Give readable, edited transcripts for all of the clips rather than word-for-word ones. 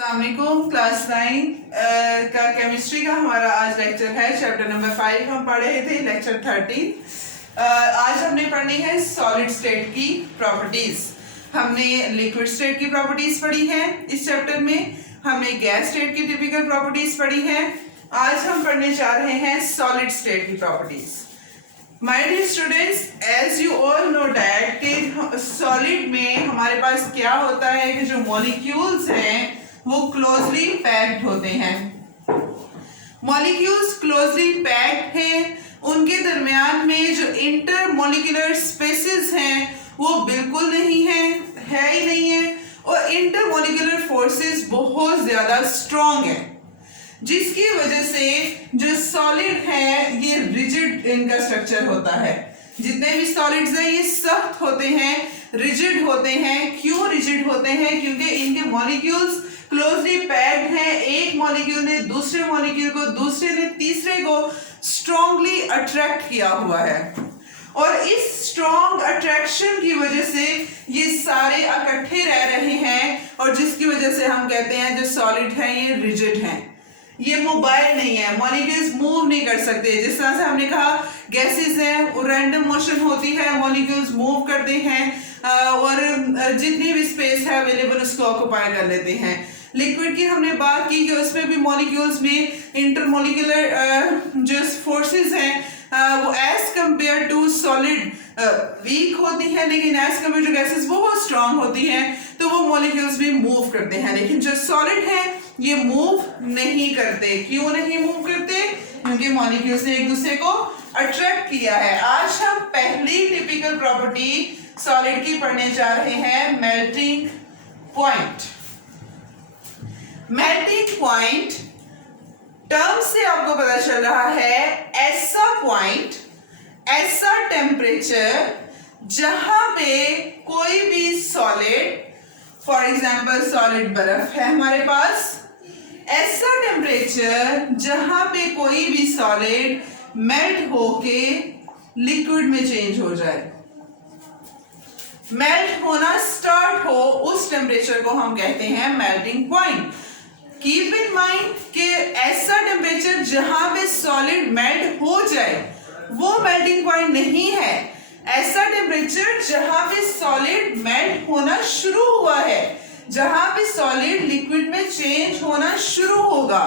अस्सलामुअलैकुम। क्लास 9 का केमिस्ट्री का हमारा आज लेक्चर है। चैप्टर नंबर 5 हम पढ़ रहे थे, लेक्चर 13। आज हमने पढ़नी है सॉलिड स्टेट की प्रॉपर्टीज। हमने लिक्विड स्टेट की प्रॉपर्टीज पढ़ी है इस चैप्टर में, हमने गैस स्टेट की टिपिकल प्रॉपर्टीज पढ़ी है। आज हम पढ़ने जा रहे हैं सॉलिड स्टेट की properties. My dear students, as you all know that कि सॉलिड में हमारे पास क्या होता है कि जो मॉलिक्यूल्स हैं वो क्लोजली पैक्ड होते हैं। मॉलिक्यूल्स क्लोजली पैक्ड हैं, उनके दरमियान में जो इंटर मॉलिक्यूलर स्पेसेस हैं वो बिल्कुल नहीं है ही नहीं है, और इंटर मॉलिक्यूलर फोर्सेस बहुत ज्यादा स्ट्रॉन्ग है, जिसकी वजह से जो सॉलिड है ये रिजिड इनका स्ट्रक्चर होता है। जितने भी सॉलिड्स हैं ये सख्त होते हैं, रिजिड होते हैं। क्यों रिजिड होते हैं? क्योंकि इनके मॉलिक्यूल्स क्लोजली पैक्ड हैं। एक मॉलिक्यूल ने दूसरे मॉलिक्यूल को, दूसरे ने तीसरे को स्ट्रांगली अट्रैक्ट किया हुआ है, और इस स्ट्रॉन्ग अट्रैक्शन की वजह से ये सारे इकट्ठे रह रहे हैं, और जिसकी वजह से हम कहते हैं जो सॉलिड है ये रिजिड है, ये मोबाइल नहीं है। मॉलिक्यूल्स मूव नहीं कर सकते। जिस तरह से हमने कहा गैसेस हैं, रैंडम मोशन होती है, मॉलिक्यूल्स मूव करते हैं और जितनी भी स्पेस है अवेलेबल उसको ऑक्युपाई कर लेते हैं। लिक्विड की हमने बात की कि उसमें भी मॉलिक्यूल्स में इंटरमॉलिक्यूलर जो फोर्सेस हैं वो as compare to solid weak होती है, लेकिन एज कंपेयर टू गैसेस बहुत स्ट्रांग होती हैं, तो वो मॉलिक्यूल्स भी मूव करते हैं। लेकिन जो सॉलिड है ये मूव नहीं करते। क्यों नहीं मूव करते? क्योंकि मॉलिक्यूल्स ने एक दूसरे को अट्रैक्ट किया है। आज हम पहली टिपिकल प्रॉपर्टी सॉलिड की पढ़ने जा रहे हैं, melting point. Melting point term से आपको पता चल रहा है ऐसा पॉइंट, ऐसा टेम्परेचर जहां पे कोई भी सॉलिड, फॉर एग्जाम्पल सॉलिड बर्फ है हमारे पास, ऐसा टेम्परेचर जहां पे कोई भी सॉलिड मेल्ट होके लिक्विड में चेंज हो जाए, मेल्ट होना स्टार्ट हो, उस टेम्परेचर को हम कहते हैं melting point. Keep in mind कि ऐसा टेम्परेचर जहां पे सॉलिड मेल्ट हो जाए वो मेल्टिंग पॉइंट नहीं है। ऐसा टेम्परेचर जहां पे सॉलिड मेल्ट होना शुरू हुआ है, जहां पे सॉलिड लिक्विड में चेंज होना शुरू होगा,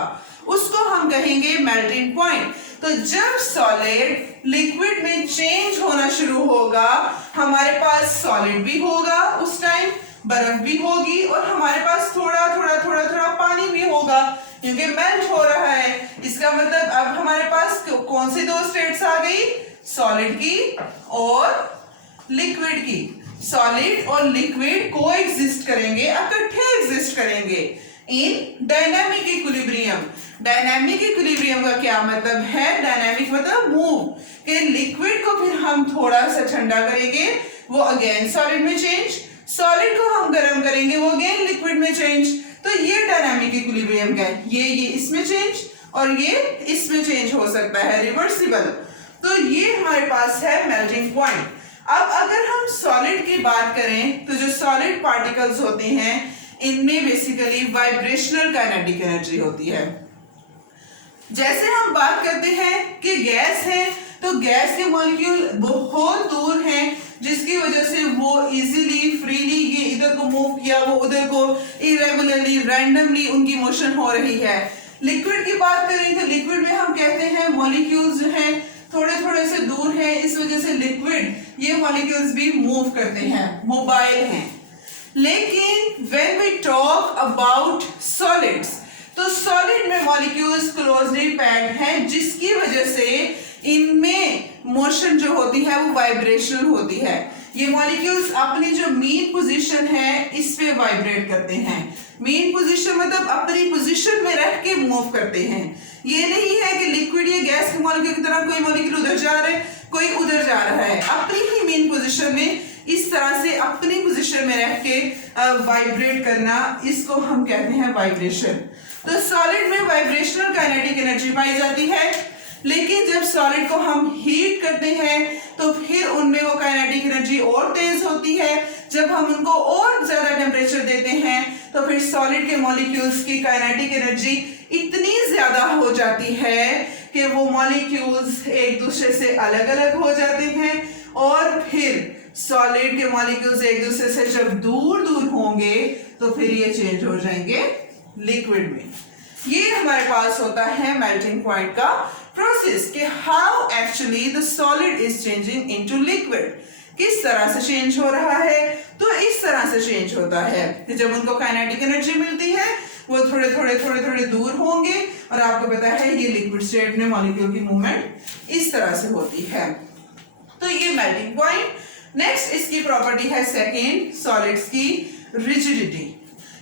उसको हम कहेंगे मेल्टिंग पॉइंट। तो जब सॉलिड लिक्विड में चेंज होना शुरू होगा, हमारे पास सॉलिड भी होगा, उस टाइम बर्फ भी होगी, और हमारे पास थोड़ा थोड़ा पानी भी होगा, क्योंकि मेल्ट हो रहा है। इसका मतलब अब हमारे पास कौन सी दो स्टेट्स आ गई? सॉलिड की और लिक्विड की। सॉलिड और लिक्विड को एग्जिस्ट करेंगे, इकट्ठे एग्जिस्ट करेंगे इन डायनामिक इक्विलिब्रियम। डायनामिक इक्विलिब्रियम का क्या मतलब है? डायनामिक मतलब मूव, कि लिक्विड को फिर हम थोड़ा सा ठंडा करेंगे, वो अगेन सॉलिड में चेंज, सॉलिड को हम गर्म करेंगे, वो अगेन लिक्विड में चेंज। तो ये डायनामिक इक्विलिब्रियम का है। ये इसमें चेंज और ये इसमें चेंज हो सकता है, रिवर्सिबल। तो ये हमारे पास है मेल्टिंग पॉइंट। अब अगर हम सॉलिड की बात करें तो जो सॉलिड पार्टिकल्स होते हैं इनमें बेसिकली वाइब्रेशनल काइनेटिक एनर्जी होती है। जैसे हम बात करते हैं कि गैस है, तो गैस के मॉलिक्यूल बहुत दूर हैं, जिसकी वजह से वो इजीली फ्रीली ये इधर को मूव किया, वो उधर को इरेगुलरली रैंडमली उनकी मोशन हो रही है। लिक्विड की बात करें तो लिक्विड में हम कहते हैं मॉलिक्यूल्स जो हैं थोड़े थोड़े से दूर हैं, इस वजह से लिक्विड ये मॉलिक्यूल्स भी मूव करते हैं, मोबाइल हैं। लेकिन when we talk about solids, तो सॉलिड में मॉलिक्यूल्स क्लोजली पैक्ड हैं, जिसकी वजह से इनमें मोशन जो होती है वो वाइब्रेशनल होती है। ये मॉलिक्यूल्स अपनी जो मीन पोजीशन है इस पे वाइब्रेट करते हैं। मीन पोजीशन मतलब अपनी पोजीशन में रह के मूव करते हैं। ये नहीं है कि लिक्विड या गैस के मॉलिक्यूल की तरह कोई मॉलिक्यूल उधर जा रहा है, कोई उधर जा रहा है। अपनी ही मीन पोजीशन में इस तरह से अपनी पोजीशन में रह के वाइब्रेट करना, इसको हम कहते हैं वाइब्रेशन। तो सॉलिड में वाइब्रेशनल काइनेटिक एनर्जी पाई जाती है, लेकिन जब सॉलिड को हम हीट करते हैं तो फिर उनमें वो काइनेटिक एनर्जी और तेज होती है। जब हम उनको और ज्यादा टेम्परेचर देते हैं तो फिर सॉलिड के मॉलिक्यूल्स की काइनेटिक एनर्जी इतनी ज्यादा हो जाती है कि वो मॉलिक्यूल्स एक दूसरे से अलग अलग हो जाते हैं और फिर सॉलिड के मॉलिक्यूल्स एक दूसरे से जब दूर दूर होंगे तो फिर ये चेंज हो जाएंगे लिक्विड में। ये हमारे पास होता है मेल्टिंग पॉइंट का प्रोसेस कि how actually the solid is changing into liquid. किस तरह से चेंज हो रहा है? तो इस तरह से चेंज होता है कि जब उनको काइनेटिक एनर्जी मिलती है वो थोड़े थोड़े दूर होंगे और आपको पता है ये लिक्विड स्टेट में मॉलिक्यूल की मूवमेंट इस तरह से होती है। तो ये मेल्टिंग पॉइंट। नेक्स्ट इसकी प्रॉपर्टी है सेकेंड, सॉलिड्स की रिजिडिटी,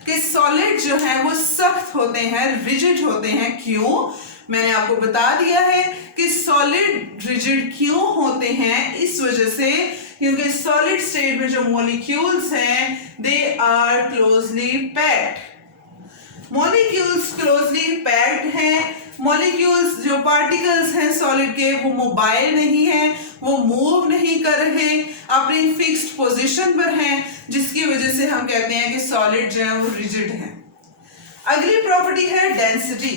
कि सॉलिड जो है वो सख्त होते हैं, रिजिड होते हैं। क्यों? मैंने आपको बता दिया है कि सॉलिड रिजिड क्यों होते हैं, इस वजह से क्योंकि सॉलिड स्टेट में जो मॉलिक्यूल्स हैं they are closely packed. Molecules closely packed हैं। मॉलिक्यूल्स जो पार्टिकल्स हैं सॉलिड के वो मोबाइल नहीं हैं, वो मूव नहीं कर रहे, अपनी फिक्स्ड पोजीशन पर हैं, जिसकी वजह से हम कहते हैं कि सॉलिड जो है वो रिजिड है। अगली प्रॉपर्टी है डेंसिटी,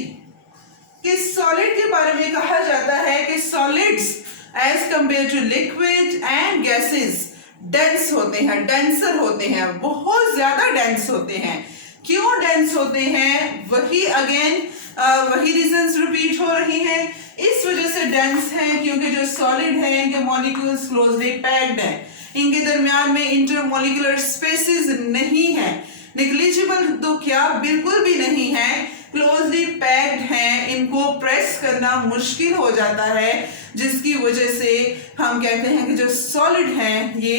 कि सॉलिड के बारे में कहा जाता है कि solids as compare to liquid and gases dense होते हैं, डेंसर होते हैं, बहुत ज्यादा डेंस होते हैं। क्यों डेंस होते हैं? वही अगेन वही रीजंस रिपीट हो रही हैं। इस वजह से डेंस हैं क्योंकि जो सॉलिड है इनके मॉलिक्यूल्स क्लोजली पैक्ड हैं, इनके दरमियान में इंटरमॉलिक्यूलर स्पेसेस नहीं है, नेग्लिजिबल तो क्या बिल्कुल भी नहीं है, क्लोजली पैक्ड हैं, इनको प्रेस करना मुश्किल हो जाता है, जिसकी वजह से हम कहते हैं कि जो सॉलिड हैं ये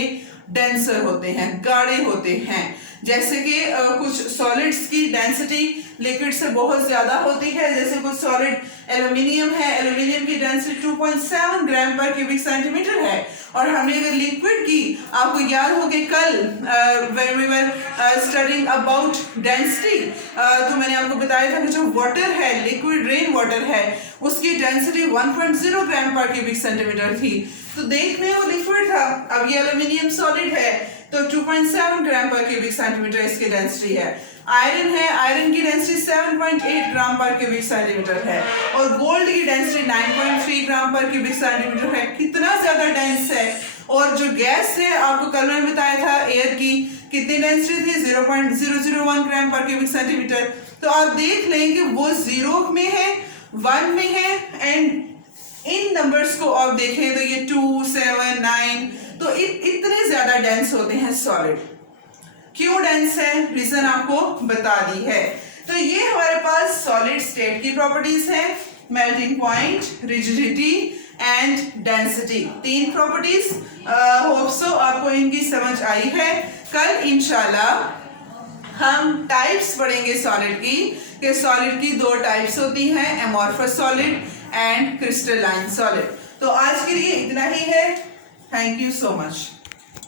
डेंसर होते हैं, गाढ़े होते हैं। जैसे कि कुछ सॉलिड्स की डेंसिटी लिक्विड से बहुत ज्यादा होती है, जैसे कुछ सॉलिड एल्यूमिनियम है, एल्यूमिनियम की डेंसिटी 2.7 ग्राम पर क्यूबिक सेंटीमीटर है। और हमने अगर लिक्विड की, आपको याद हो कि कल when we were studying about density, तो मैंने आपको बताया था कि जो वाटर है, लिक्विड रेन वाटर है, उसकी डेंसिटी 1.0 ग्राम पर क्यूबिक सेंटीमीटर थी। तो देखने वो लिक्विड था, अब ये एल्यूमिनियम सॉलिड है तो 2.7 ग्राम पर क्यूबिक सेंटीमीटर इसकी डेंसिटी है। आयरन है, आयरन की डेंसिटी 7.8 ग्राम पर क्यूबिक सेंटीमीटर है और गोल्ड की डेंसिटी 9.3 ग्राम पर क्यूबिक सेंटीमीटर है। कितना ज्यादा डेंस है। और जो गैस है, आपको कल मैंने बताया था एयर की कितनी डेंसिटी थी, 0.001 ग्राम पर क्यूबिक सेंटीमीटर। तो आप देख लें कि वो 0 में है, 1 में है, एंड इन नंबर्स को आप देखें तो ये 2, 7, 9, तो इतने ज्यादा डेंस होते हैं सॉलिड। क्यों डेंस है, रीजन आपको बता दी है। तो ये हमारे पास सॉलिड स्टेट की प्रॉपर्टीज है, melting point, rigidity and density, 3 properties. Hope so आपको इनकी समझ आई है। कल इंशाल्लाह हम टाइप्स पढ़ेंगे सॉलिड की, कि सॉलिड की 2 टाइप्स होती हैं, amorphous solid and crystalline solid. तो आज के लिए इतना ही है। Thank you so much.